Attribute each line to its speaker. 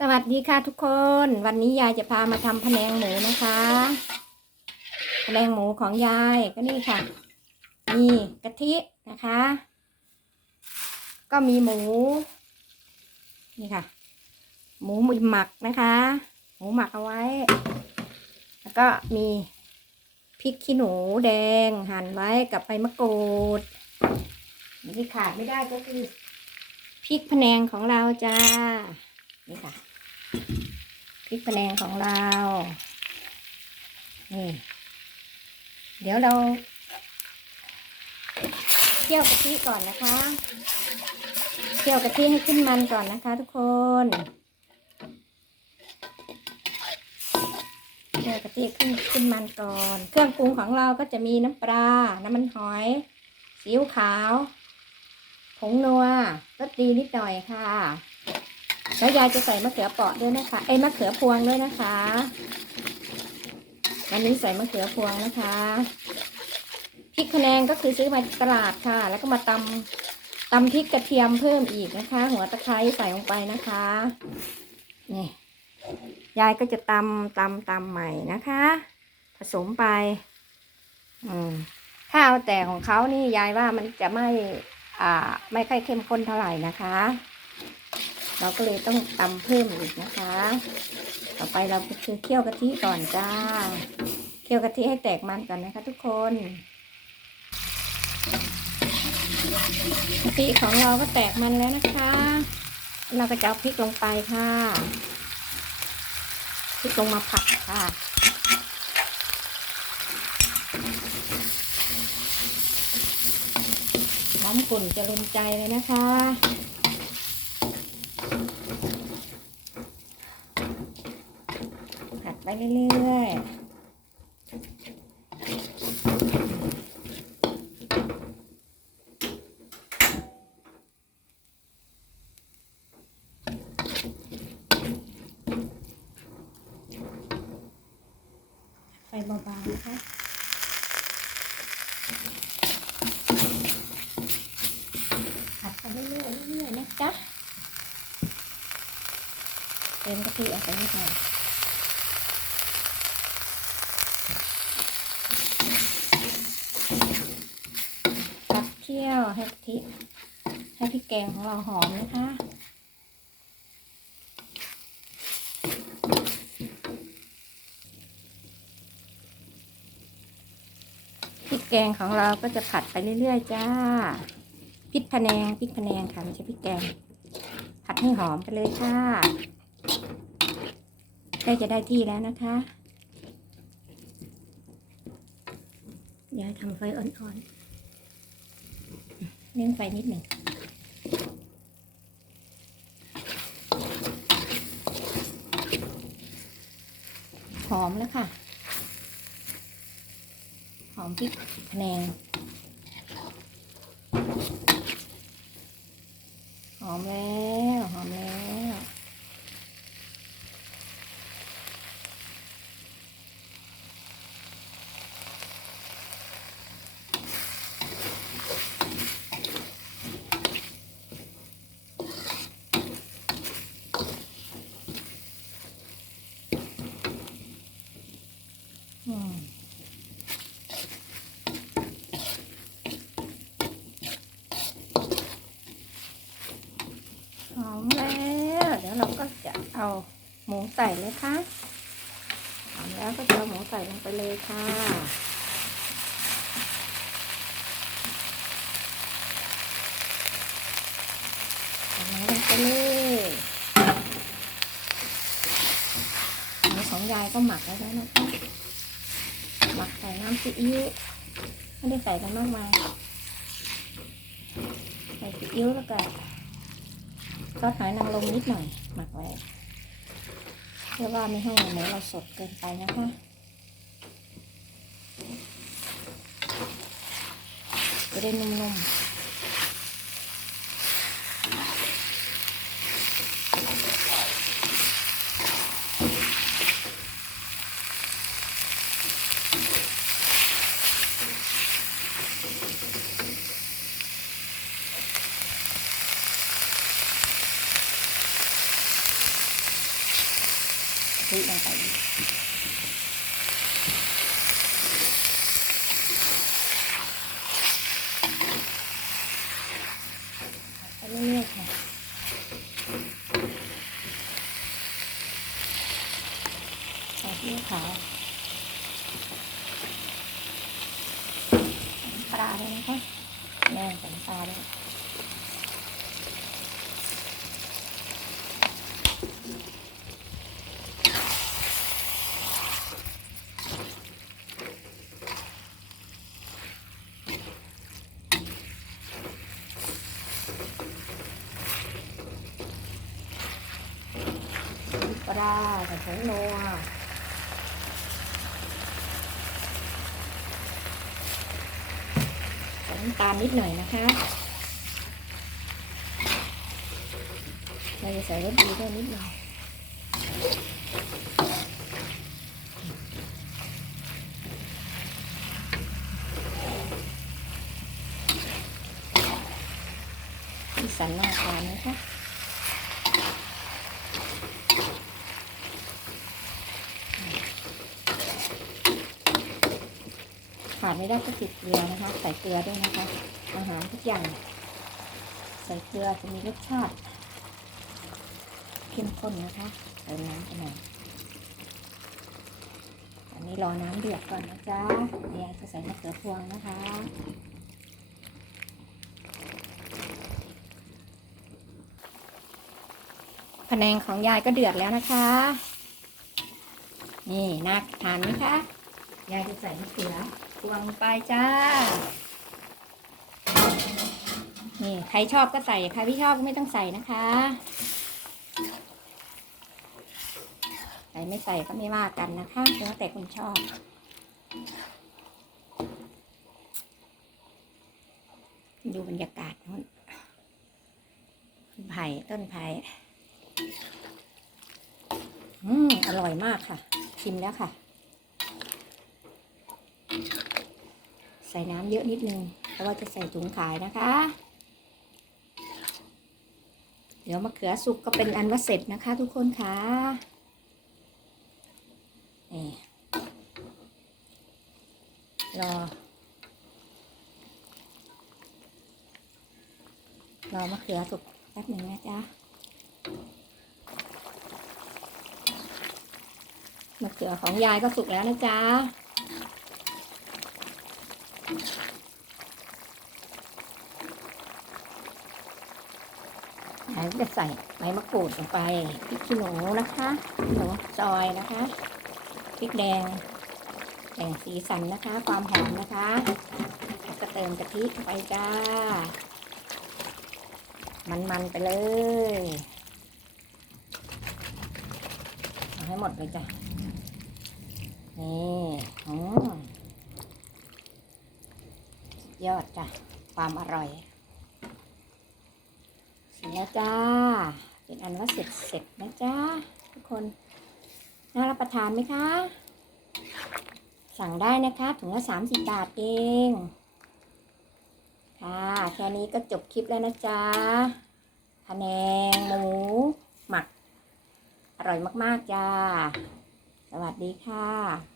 Speaker 1: สวัสดีค่ะทุกคน วันนี้ยายจะพามาทำพะแนงหมูนะคะพะแนงหมูของยายก็นี่ค่ะ มีกะทินะคะ ก็มีหมู นี่ค่ะ หมูหมักนะคะ หมูหมักเอาไว้ แล้วก็มีพริกขี้หนูแดงหั่นไว้กับใบมะกรูดที่ขาดไม่ได้ก็คือพริกพะแนงของเราจ้านี่ค่ะ พริกพะแนงของเรา นี่ เดี๋ยวเราเคี่ยวกะทิก่อนนะคะเคี่ยวกะทิให้ขึ้นมันก่อนนะคะ ทุกคนเคี่ยวกะทิขึ้นขึ้นมันก่อน เครื่องปรุงของเราก็จะมีน้ำปลา น้ำมันหอยซีอิ๊วขาว ผงนัวรสดีนิดหน่อยค่ะ แล้วยายจะใส่มะเขือเปราะด้วยนะคะเอ้ยมะเขือพวงด้วยนะคะวันนี้ใส่มะเขือพวงนะคะพริกพะแนงก็คือซื้อมาตลาดค่ะ แล้วก็มาตำตำพริกกระเทียมเพิ่มอีกนะคะ หัวตะไคร้ใส่ลงไปนะคะนี่ยายก็จะตำตำตำใหม่นะคะ ผสมไป อืมถ้าเอาแต่ของเขานี่ยายว่ามันจะไม่ อ่า ไม่ค่อยเข้มข้นเท่าไหร่นะคะ เราก็เลยต้องตำเพิ่มอีกนะคะ ต่อไปเราก็คือเคี่ยวกะทิก่อนจ้า เคี่ยวกะทิให้แตกมันก่อนนะคะทุกคนกะทิของเราก็แตกมันแล้วนะคะ เราก็จะเอาพริกลงไปค่ะพริกลงมาผัดค่ะหอมกลุ่นจะลุนใจเลยนะคะ ผัดไปเรื่อยๆไฟเบาๆนะคะ ผัดไปเรื่อยๆเรื่อยๆนะจ๊ะ เติมกะทิออกไปนิดหน่อยตักเคี่ยวให้กะทิให้พริกแกงของเราหอมนะคะพริกแกงของเราก็จะผัดไปเรื่อยๆจ้าพริกพะแนงพริกพะแนงค่ะไม่ใช่พริกแกง ผัดให้หอมไปเลยค่ะ กล้จะได้ที่แล้วนะคะยายทำไฟอ่อนๆเล่งไฟนิดหนึ่งหอมแล้วค่ะ หอมพริกพะแนงหอมแล้ว หอมแล้ว อืม หอม แล้วเราก็จะเอาหมูใส่เลยค่ะแล้วก็จะเอาหมูใส่ลงไปเลยค่ะ ใส่หมูลงไปเลยหมูของยายก็หมักไว้แล้วนะคะหมักใส่น้ำซีอิ๊วไม่ได้ใส่กันมากมายใส่ซีอิ๊วแล้วก็ซอสหอยนางรมนิดหน่อย หมักไว้เพื่อว่าไม่ให้หมูเราสดเกินไปนะคะจะได้นุ่ม พริกลงไปอีกไปเรื่อยๆค่ะใส่ซีอิ๊วขาวปลาด้วยนะคะแม่ใส่น้ำปลาด้วยน้ำปลาใส่ผง นัวใส่น้ำตาลนิดหน่อยนะคะเราจะใส่รสดีด้วยนิดหน่อยที่สันน่าทานนะคะ ขาดไม่ได้ก็คือเกลือนะคะ ใส่เกลือด้วยนะคะ อาหารทุกอย่าง ใส่เกลือจะมีรสชาติเข้มข้นนะคะใส่น้ำไปหน่อยอันนี้รอน้ำเดือดก่อนนะจ๊ะเดี๋ยวจะใส่มะเขือพวงนะคะพะแนงของยายก็เดือดแล้วนะคะ นี่น่าทานไหมคะ ยายจะใส่มะเขือ วงไปจ้า นี่ใครชอบก็ใส่ใครไม่ชอบก็ไม่ต้องใส่นะคะ ใส่ไม่ใส่ก็ไม่ว่ากันนะคะแล้วแต่คุณชอบดูบรรยากาศนู้นไผ่ต้นไผ่อืม อร่อยมากค่ะ ชิมแล้วค่ะ ส่น้ำเยอะนิดนึง เพราะว่าจะใส่ถุงขายนะคะ เดี๋ยวมะเขือสุกก็เป็นอันว่าเสร็จนะคะ ทุกคนค่ะนี่รอรอมะเขือสุกแป๊บหนึ่งนะจ๊ะมะเขือของยายก็สุกแล้วนะจ๊ะ ยายจะใส่ใบมะกรูดลงไปพริกขี้หนูนะคะหนูซอยนะคะพริกแดงแต่งสีสันนะคะ ความหอมนะคะแล้วก็เติมกะทิไปจ้า มันๆไปเลยเอาให้หมดเลยจ้ะนี่อืม ยอดจ้ะ ความอร่อยเสร็จแล้วจ้า เป็นอันว่าเสร็จเสร็จนะจ้าทุกคน น่ารับประทานไหมคะ สั่งได้นะคะ ถุงละสามสิบบาทเอง ค่ะ แค่นี้ก็จบคลิปแล้วนะจ๊ะพะแนงหมูหมัก อร่อยมาก ๆ จ้า สวัสดีค่ะ